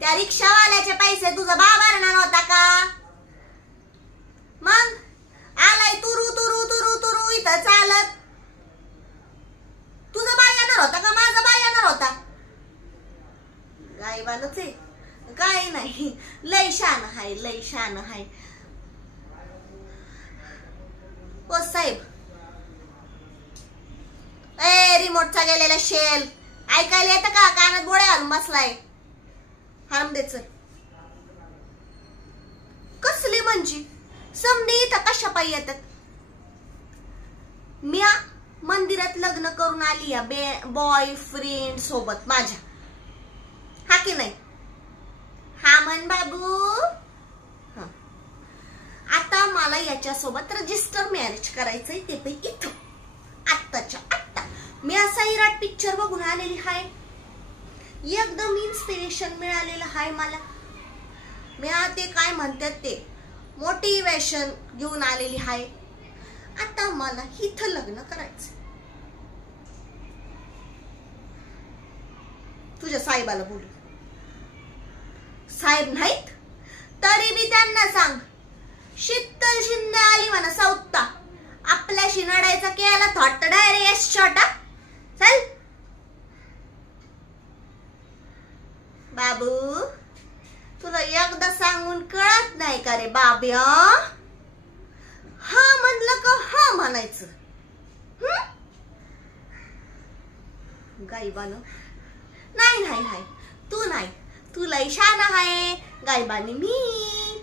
त्या रिक्षावाल्याचे पैसे तुझा बाबा भरणार होता का? मग आलाय तुरु तुरु तुरु तुरु इथं चालत. तुझा बाय येणार होता का माझा बाय येणार होता? गायबानच आहे, काय नाही. लय शान हाय, लय शान हाय. ओ साहेब, ए रिमोटचा गेलेला शेल ऐकायला येतं का? कानात गोळ्या घालून बसलाय हरमदेच. कसली म्हणजे समधी इथं कशा पायी येतात? मी मंदिरात लग्न करून आली या बॉयफ्रेंड सोबत माझ्या, हा की नाही? हा मन बाबू. आता मला याच्या सोबत रजिस्टर मॅरेज करायचंय, ते पण इथं आत्ताच्या आत्ता. मी असा इराट पिक्चर बघून आलेली हाय, एकदम इन्स्पिरेशन मिळालेलं हाय मला. मी ते काय म्हणतात ते मोटिवेशन घेऊन आलेली हाय. आता मला इथं लग्न करायचं. तुझ्या साहेबाला बोलू. साहेब नाहीत तरी मी त्यांना सांग, शीतल शिंदे आली म्हणा सौता, आपल्याशी नडायचा केला थॉट डायरेक्ट शॉटा. चल बाबू, तुला एकदा सांगून कळत नाही का रे बाब्या? हा म्हणलं का हा म्हणायचं. गायबान नाही नाही नाही, तू नाही, तुला इशारा आहे. गायबानी मी.